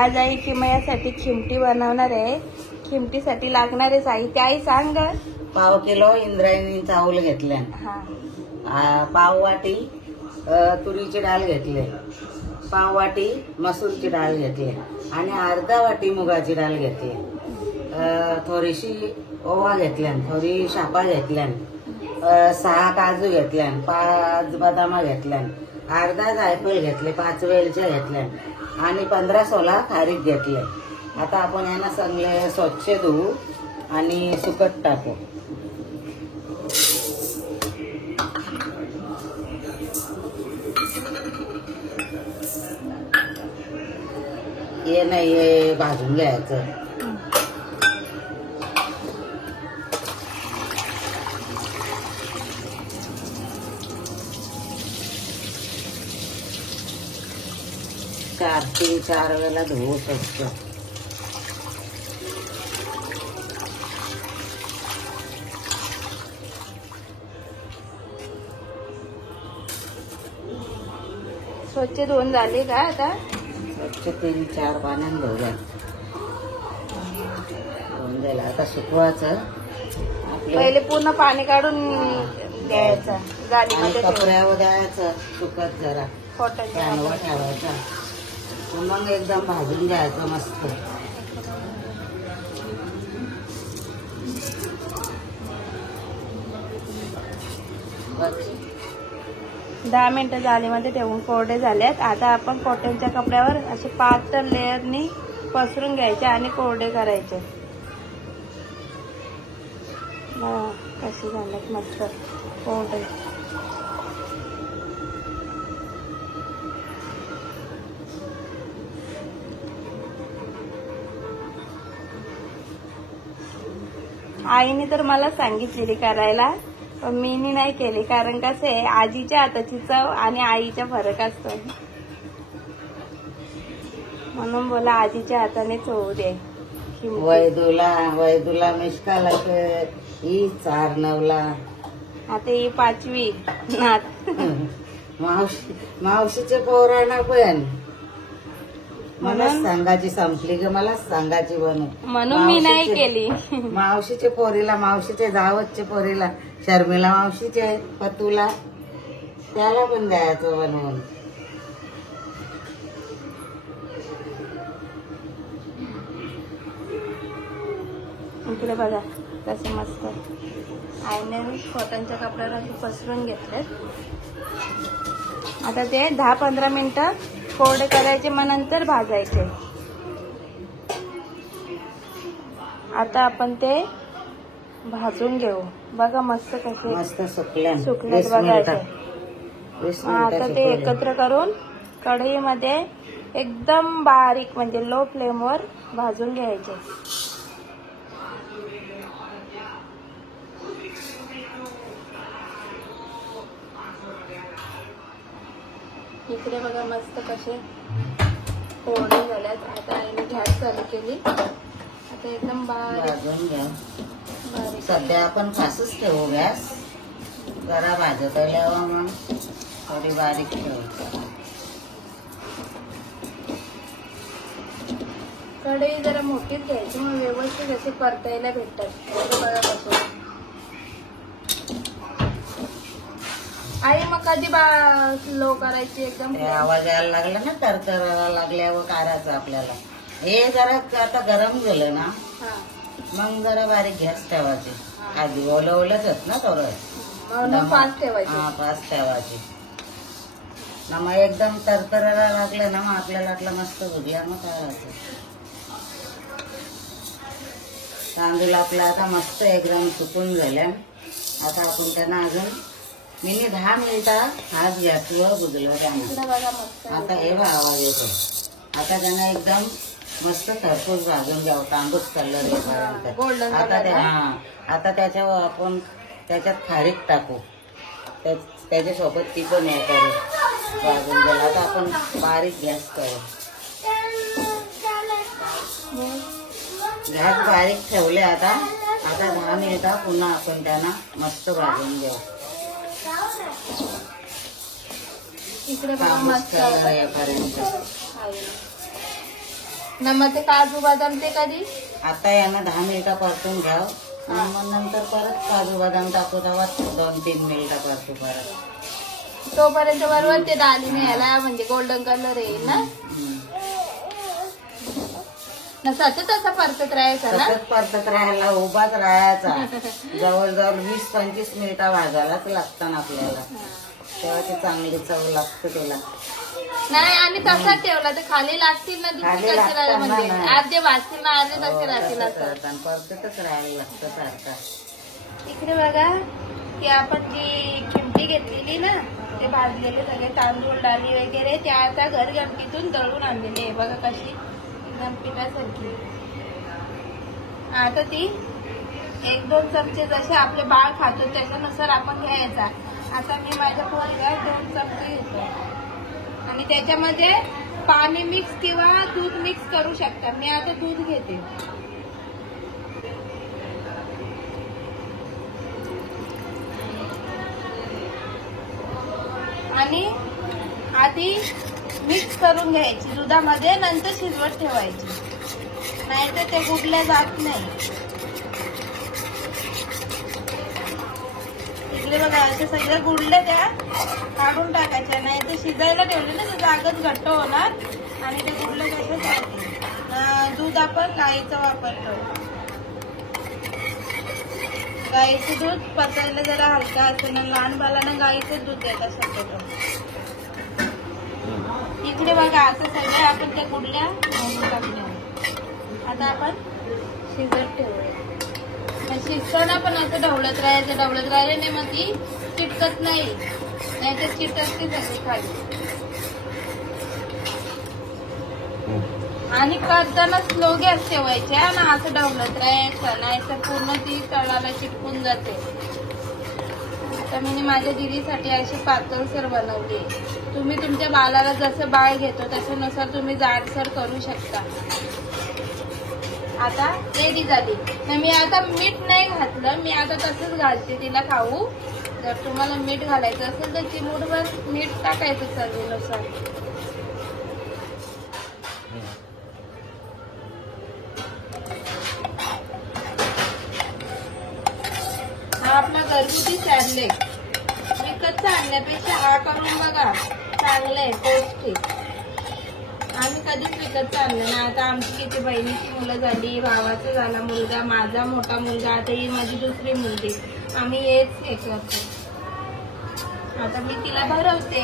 आज आई किमयासाठी खिमटी बनवणार आहे. खिमटीसाठी लागणारे साहित्य आई सांग. 1/2 किलो इंद्रायणी चावल घेतल्या. पाव वाटी तुरीची डाळ घेतली. पाव वाटी मसूरची डाळ घेतली आणि अर्धा वाटी मुगाची डाळ घेतली. थोडीशी ओवा घेतल्या, थोडी शापा घेतल्या, 6 काजू घेतल्या, 5 बदामा घेतल्या, अर्धा जायफळ घेतले, 5 वेलच्या घेतल्या आणि 15-16 खारीक घेतले. आता आपण यांना चांगले स्वच्छ धुवू आणि सुकट टाकू. हे नाही हे भाजून घ्यायचं. तीन चार वेळेला धुवू शकतो. स्वच्छ धुवून झाले का? आता स्वच्छ 3-4 पाण्यात धुवूया. धुवून झालं. आता सुकवायचं. पहिले पूर्ण पाणी काढून द्यायचं. गाडीमध्ये कपड्यावर द्यायचं सुकत जरा फॅनवर ठेवायचा. मग एकदम भाजून घ्यायचं मस्त. बस 10 मिनिटं जाळीमध्ये ठेवून कोरडे झाल्यात. आता आपण कॉटनच्या कपड्यावर असे पातळ लेअरनी पसरून घ्यायचे आणि कोरडे करायचे. कसे झालेत मस्त कोरडे. आईने तर मला सांगितलेली करायला, पण मी नाही केली. कारण कसं आहे, आजीच्या हाताची चव आणि आईचा फरक असतो. म्हणून बोला आजीच्या हाताने चव दे. वैदूला मिष्काला ही 4-9ला. आता ही 5वी नात. मावशीचे पोरांना पण मला सांगायची संपली ग. मला सांगायची म्हणून मी नाही केली. मावशीचे पोरीला, मावशीचे जावतचे पोरीला, शर्मिला मावशीचे पतूला, त्याला पण द्यायचं बनवून. इकडे बघा कसं मस्त आईने कॉटनच्या कपड्यावर असे पसरून घेतलेत. आता ते 10-15 मिनिटं कोरडे करायचे, मग नंतर भाजायचे. आता आपण ते भाजून घेऊ. बघा मस्त कसे मस्त सुकल्यात बघा. आता ते एकत्र करून कढईमध्ये एकदम बारीक म्हणजे लो फ्लेमवर भाजून घ्यायचे. इकडे बघा मस्त कसे कोरडे झाल्यात. आता आईने गॅस चालू केली. आता एकदम भाजून घ्या. सध्या आपण फासच ठेवू गॅस. जरा भाजत आल्यावर मग थोडी बारीक ठेवायची. कढई जरा मोठीच घ्यायची, मग व्यवस्थित असे परतायला भेटतात. बघा कसं आई मग कधी लो करायची एकदम. आवाज यायला लागला ना, तरतरायला लागल्यावर काढायचं आपल्याला. हे जरा आता गरम झालं ना, मग जरा बारीक गॅस ठेवायची. आधी ओलंच ना थोडं, फास्ट ठेवायची. फास्ट ठेवायची ना. मग एकदम तरतरायला लागलं ना, मग आपल्याला वाटलं मस्त भुजल्या, मग काढायचं. तांदूळ आपला आता मस्त एकदम सुकून झाल्या. आता आपण त्यांना अजून 10 मिनिटं हात गॅसवर बुजलं त्यानं. आता हे आवाज येतो. आता त्यांना एकदम मस्त खरपूस भाजून घ्यावं. तांबूस कलर येईपर्यंत. आता त्याच्यावर आपण त्याच्यात खारीक टाकू. त्याच्यासोबत ती पण हे करू भाजून घ्यायला. आता आपण बारीक गॅस करू. गॅस बारीक ठेवले. आता 10 मिनिटं पुन्हा आपण त्यांना मस्त भाजून घेऊ. इकडे तांबूस कलर येईपर्यंत. ना मग ते काजू बदाम ते कधी? आता यांना 10 मिनिटं परतून घ्याव. मग नंतर परत काजू बदाम टाकू तेव्हा 2-3 मिनिटं परतू परत. तोपर्यंत बरोबर ते डाळीने यायला म्हणजे गोल्डन कलर येईल ना. सतत असं परतत राहायचं ना. सतत परतत राहायला, उभाच राहायचा. जवळजवळ 20-25 मिनिटं भाजायलाच लागतात आपल्याला, तेव्हा ते चांगली चव लागते त्याला. नाही आणि तसाच ठेवला तर खाली लागतील ना. दुसरी कशी म्हणजे अर्धे भाजतील ना, अर्धे कसे राहतील असं. परततच राहायला लागतं सारखं. इकडे बघा की आपण जी खिमटी घेतलेली ना, ते भाजलेले सगळे तांदूळ डाळी वगैरे त्या आता घरगंटीतून दळून आणलेली आहे. बघा कशी एकदम पिठासारखी. आता ती 1-2 चमचे जसे आपले बाळ खातो त्याच्यानुसार आपण घ्यायचा. आता मी माझ्या पोरीला 2 चमचे घेतो आणि त्याच्यामध्ये पाणी मिक्स किंवा दूध मिक्स करू शकता. मी आता दूध घेते. आणि आधी मिक्स करून घ्यायची दुधामध्ये, नंतर शिजवत ठेवायची, नाहीतर ते गुडल्या जात नाही. इकडे बघा असे सगळे गुडले त्या काढून टाकायच्या, नाही तर शिजायला ठेवले ना तर जागच घट्ट होणार आणि ते गुडले कसे जातील. दूध आपण गाईचं वापरतो. गाईचं दूध पचायला जरा हलका असतं ना, लहान बाळांना गाईचं दूध देतात शक्यतो. इकडे बघा असं सगळं आपण त्या गुडल्या घालून टाकल्या. आता आपण शिजत ठेवूया. शिजताना पण असं ढवळत राहिले नाही मग ती चिटकत नाही, नाहीतर चिटकते सगळी खाली. आणि करताना स्लो गॅस ठेवायचे आणि असं ढवळत राहायचं, नाहीतर पूर्ण ती तळाला चिटकून जाते. तर मी माझ्या दीदीसाठी अशी पातळसर बनवली. तुम्ही तुमच्या बाळाला जसं बाळ घेतो त्याच्यानुसार तुम्ही जाडसर करू शकता. आता रेडी झाली. मी आता मीठ नाही घातलं, मी आता तसंच घालते तिला खाऊ. जर तुम्हाला मीठ घालायचं असेल तर चिमूटभर मीठ टाकायचं चवीनुसार. हा आपला घरगुती सॅडलेट. विकतचा आणण्यापेक्षा हा करून बघा, चांगलं आहे, पौष्टिक. आम्ही कधीच विकतचं आणलं ना. आता आमची किती बहिणीची मुलं झाली, भावाचा झाला मुलगा, माझा मोठा मुलगा, आता ही माझी दुसरी मुलगी. आम्ही हेच हे करतो. आता मी तिला भरवते.